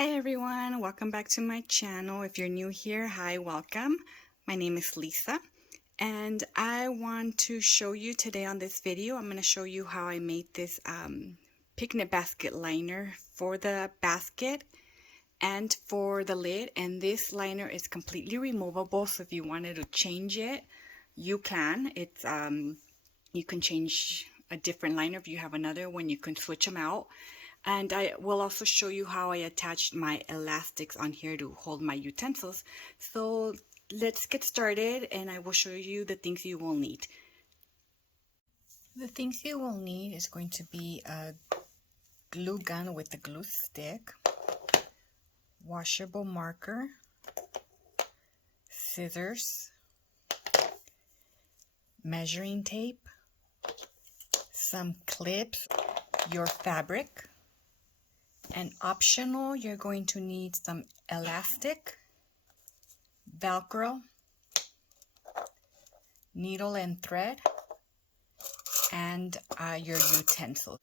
Hi everyone, welcome back to my channel. If you're new here, hi, welcome. My name is Lisa and I want to show you today on this video, I'm going to show you how I made this picnic basket liner for the basket and for the lid. And this liner is completely removable, so if you wanted to change it, you can. It's you can change a different liner. If you have another one, you can switch them out. And I will also show you how I attached my elastics on here to hold my utensils. So let's get started and I will show you the things you will need. The things you will need is going to be a glue gun with a glue stick, washable marker, scissors, measuring tape, some clips, your fabric, and optional, you're going to need some elastic, Velcro, needle and thread, and your utensils.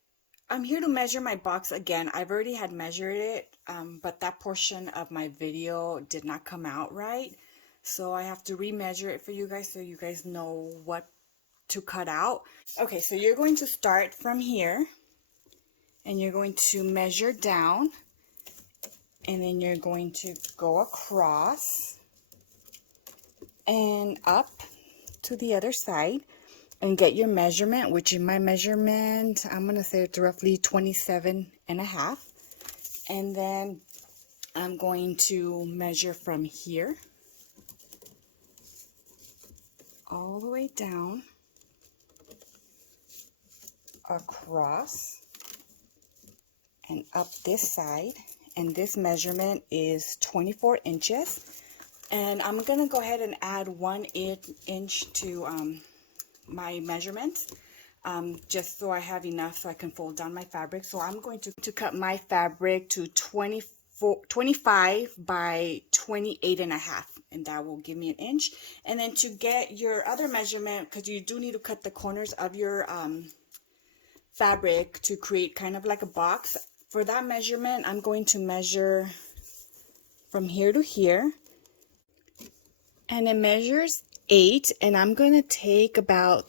I'm here to measure my box again. I've already had measured it, but that portion of my video did not come out right. So I have to remeasure it for you guys so you guys know what to cut out. Okay, so you're going to start from here and you're going to measure down. And then you're going to go across and up to the other side and get your measurement, which in my measurement, I'm going to say it's roughly 27.5. And then I'm going to measure from here all the way down, across, and up this side. And this measurement is 24 inches. And I'm going to go ahead and add 1 inch to my measurements, just so I have enough so I can fold down my fabric. So I'm going to cut my fabric to 25 by 28.5, and that will give me an inch. And then to get your other measurement, because you do need to cut the corners of your fabric to create kind of like a box. For that measurement, I'm going to measure from here to here, and it measures 8, and I'm going to take about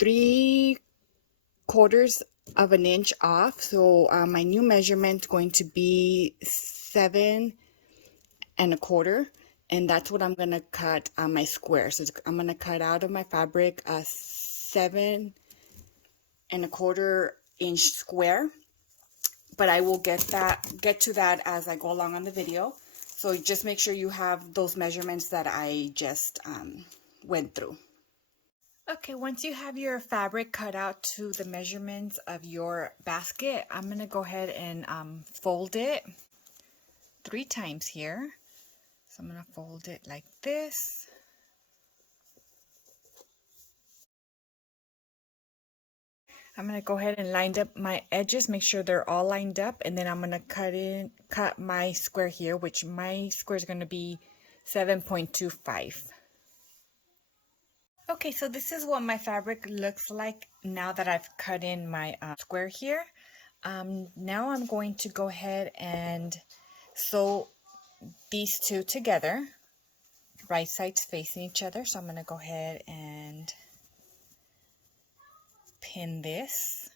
3/4 of an inch off. So my new measurement is going to be 7 1/4, and that's what I'm going to cut on my square. So I'm going to cut out of my fabric a 7 1/4 inch square. But I will get to that as I go along on the video. So just make sure you have those measurements that I just went through. Okay, once you have your fabric cut out to the measurements of your basket, I'm going to go ahead and fold it 3 times here. So I'm going to fold it like this. I'm going to go ahead and line up my edges, make sure they're all lined up, and then I'm going to cut my square here, which my square is going to be 7.25. Okay, so this is what my fabric looks like now that I've cut in my square here. Now I'm going to go ahead and sew these two together, right sides facing each other. So I'm going to go ahead and pin this.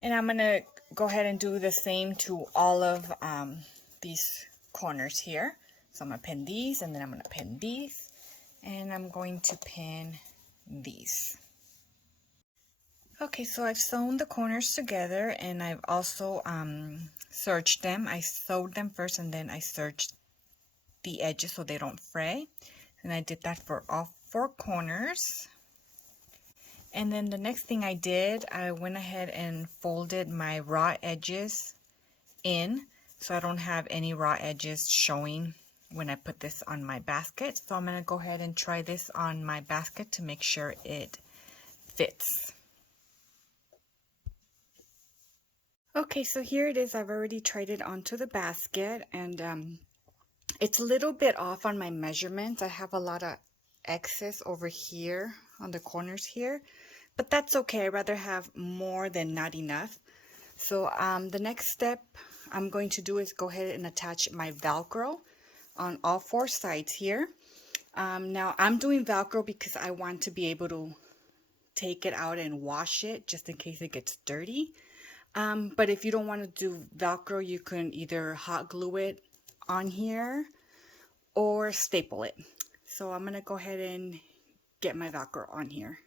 And I'm going to go ahead and do the same to all of these corners here. So I'm going to pin these, and then I'm going to pin these, and I'm going to pin these. Okay, so I've sewn the corners together, and I've also serged them. I sewed them first, and then I serged the edges so they don't fray. And I did that for all 4 corners. And then the next thing I did, I went ahead and folded my raw edges in, so I don't have any raw edges showing when I put this on my basket. So I'm going to go ahead and try this on my basket to make sure it fits. Okay, so here it is. I've already tried it onto the basket, and it's a little bit off on my measurements. I have a lot of excess over here on the corners here. but that's okay. I'd rather have more than not enough. So the next step I'm going to do is go ahead and attach my Velcro on all four sides here. Now I'm doing Velcro because I want to be able to take it out and wash it just in case it gets dirty. But if you don't want to do Velcro, you can either hot glue it on here or staple it. So I'm going to go ahead and get my Velcro on here.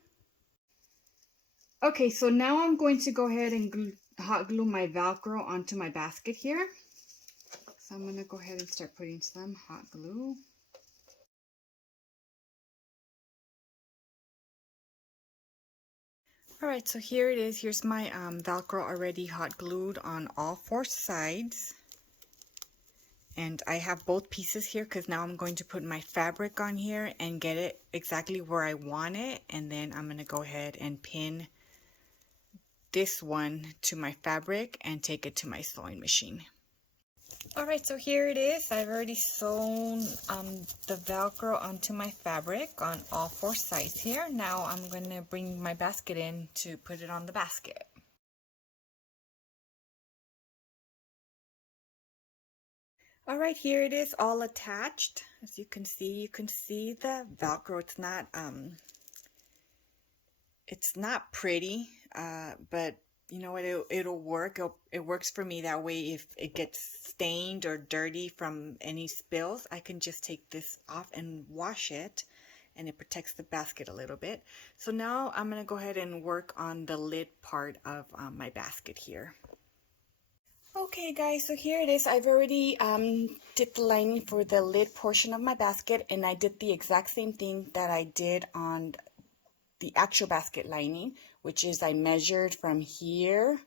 Okay, so now I'm going to go ahead and hot glue my Velcro onto my basket here. So I'm going to go ahead and start putting some hot glue. Alright, so here it is. Here's my Velcro already hot glued on all four sides. And I have both pieces here because now I'm going to put my fabric on here and get it exactly where I want it. And then I'm going to go ahead and pin this one to my fabric and take it to my sewing machine. Alright, so here it is. I've already sewn the Velcro onto my fabric on all four sides here. Now I'm going to bring my basket in to put it on the basket. Alright, here it is all attached. As you can see the Velcro. It's not pretty, but you know what, it'll work. It works for me that way. If it gets stained or dirty from any spills, I can just take this off and wash it, and it protects the basket a little bit. So now I'm going to go ahead and work on the lid part of my basket here. Okay guys, so here it is. I've already did the lining for the lid portion of my basket, and I did the exact same thing that I did on the actual basket lining, which is I measured from here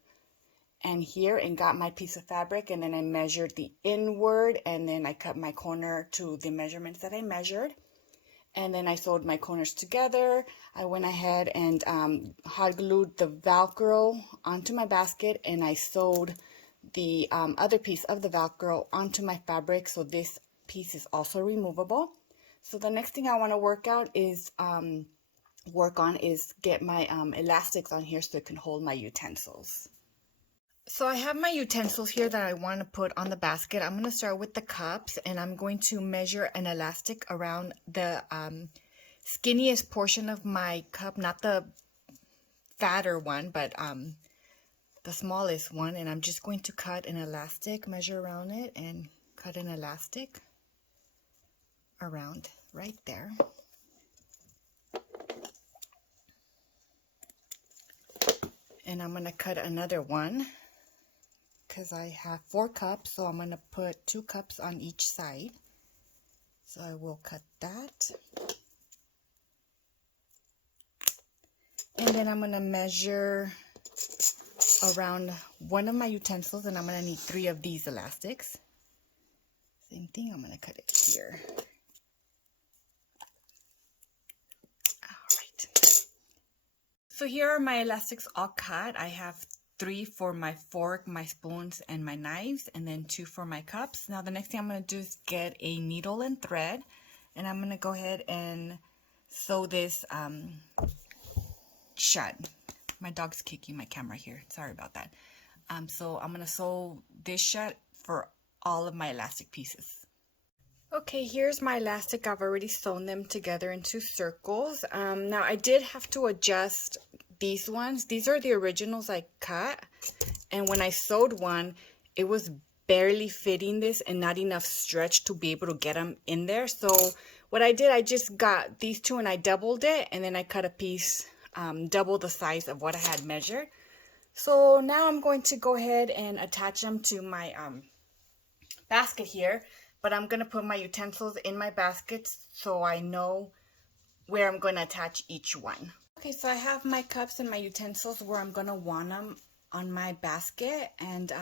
and here and got my piece of fabric, and then I measured the inward, and then I cut my corner to the measurements that I measured, and then I sewed my corners together. I went ahead and hot glued the Velcro onto my basket, and I sewed the other piece of the Velcro onto my fabric, so this piece is also removable. So the next thing I want to work on is get my elastics on here so it can hold my utensils. So I have my utensils here that I want to put on the basket. I'm going to start with the cups, and I'm going to measure an elastic around the skinniest portion of my cup, not the fatter one, but the smallest one, and I'm just going to cut an elastic, measure around it, and cut an elastic around right there. And I'm going to cut another one because I have 4 cups, so I'm going to put 2 cups on each side. So I will cut that. And then I'm going to measure around one of my utensils, and I'm going to need 3 of these elastics. Same thing, I'm going to cut it here. Alright. So here are my elastics all cut. I have 3 for my fork, my spoons, and my knives, and then 2 for my cups. Now the next thing I'm going to do is get a needle and thread, and I'm going to go ahead and sew this shut. My dog's kicking my camera here. Sorry about that. So I'm going to sew this shut for all of my elastic pieces. Okay, here's my elastic. I've already sewn them together into circles. Now I did have to adjust these ones. These are the originals I cut. And when I sewed one, it was barely fitting this and not enough stretch to be able to get them in there. So what I did, I just got these 2 and I doubled it, and then I cut a piece double the size of what I had measured. So now I'm going to go ahead and attach them to my basket here, but I'm going to put my utensils in my basket so I know where I'm going to attach each one. Okay, so I have my cups and my utensils where I'm going to want them on my basket, and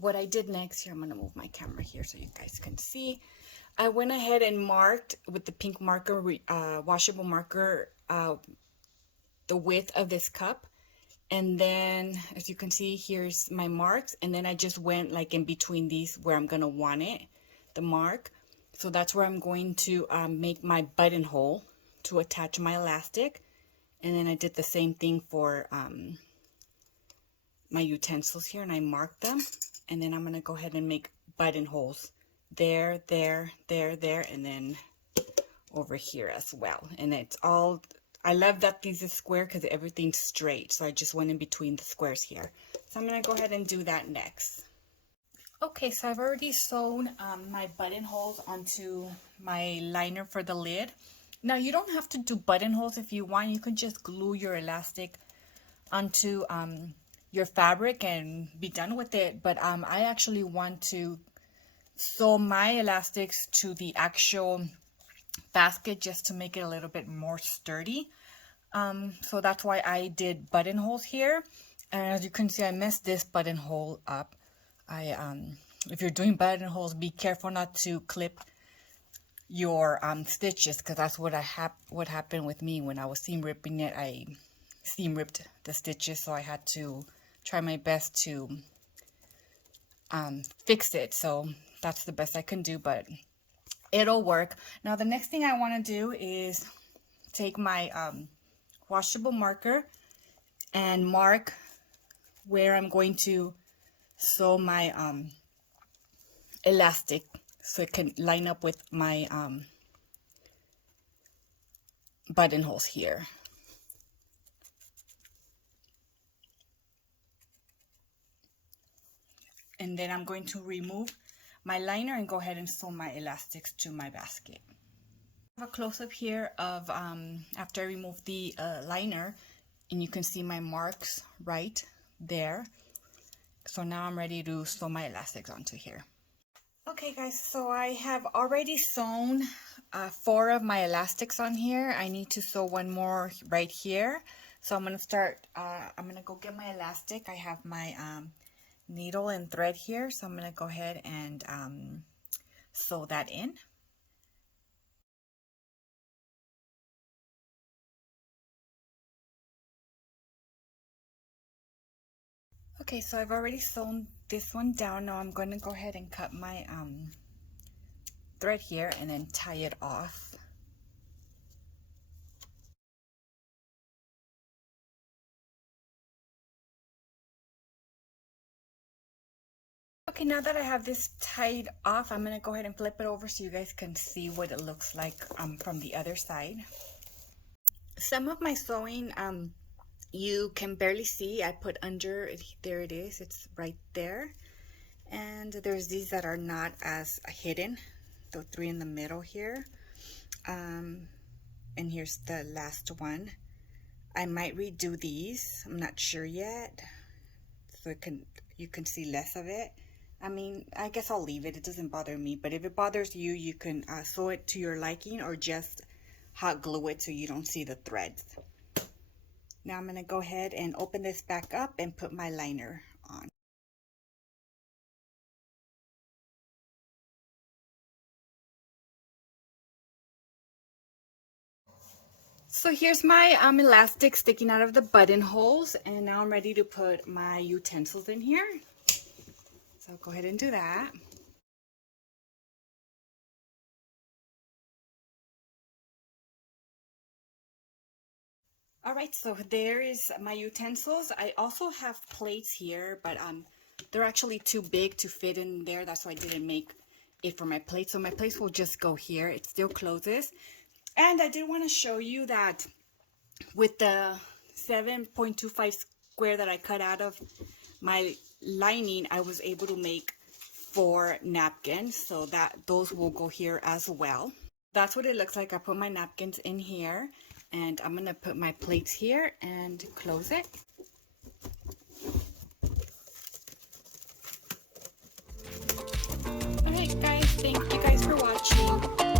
what I did next, here I'm going to move my camera here so you guys can see. I went ahead and marked with the pink marker, washable marker, the width of this cup, and then as you can see, here's my marks, and then I just went like in between these where I'm gonna want it, the mark. So that's where I'm going to make my buttonhole to attach my elastic, And then I did the same thing for my utensils here, and I marked them. And then I'm going to go ahead and make buttonholes there, there, there, there, and then over here as well. And it's all, I love that these are square because everything's straight. So I just went in between the squares here. So I'm going to go ahead and do that next. Okay, so I've already sewn my buttonholes onto my liner for the lid. Now you don't have to do buttonholes if you want. You can just glue your elastic onto your fabric and be done with it. But I actually want to sew my elastics to the actual basket just to make it a little bit more sturdy. So that's why I did buttonholes here. And as you can see, I messed this buttonhole up. If you're doing buttonholes, be careful not to clip your stitches, because that's what happened with me when I was seam ripping it. I seam ripped the stitches, so I had to try my best to fix it. So that's the best I can do, but it'll work. Now the next thing I want to do is take my washable marker and mark where I'm going to sew my elastic so it can line up with my buttonholes here. And then I'm going to remove my liner and go ahead and sew my elastics to my basket. I have a close-up here of after I remove the liner, and you can see my marks right there. So now I'm ready to sew my elastics onto here. Okay guys, so I have already sewn 4 of my elastics on here. I need to sew one more right here. So I'm going to start, I'm going to go get my elastic. I have my needle and thread here. So I'm going to go ahead and sew that in. Okay, so I've already sewn this one down. Now I'm going to go ahead and cut my thread here and then tie it off. Okay, now that I have this tied off, I'm going to go ahead and flip it over so you guys can see what it looks like from the other side. Some of my sewing you can barely see. I put under, there it is, it's right there. And there's these that are not as hidden, the 3 in the middle here. And here's the last one. I might redo these, I'm not sure yet, so you can see less of it. I mean, I guess I'll leave it, it doesn't bother me, but if it bothers you, you can sew it to your liking or just hot glue it so you don't see the threads. Now I'm going to go ahead and open this back up and put my liner on. So here's my elastic sticking out of the buttonholes, and now I'm ready to put my utensils in here. So I'll go ahead and do that. All right, so there is my utensils. I also have plates here, but they're actually too big to fit in there. That's why I didn't make it for my plate. So my plates will just go here. It still closes. And I did want to show you that with the 7.25 square that I cut out of my lining, I was able to make 4 napkins. So that those will go here as well. That's what it looks like. I put my napkins in here. And I'm going to put my plates here and close it. Alright guys, thank you guys for watching.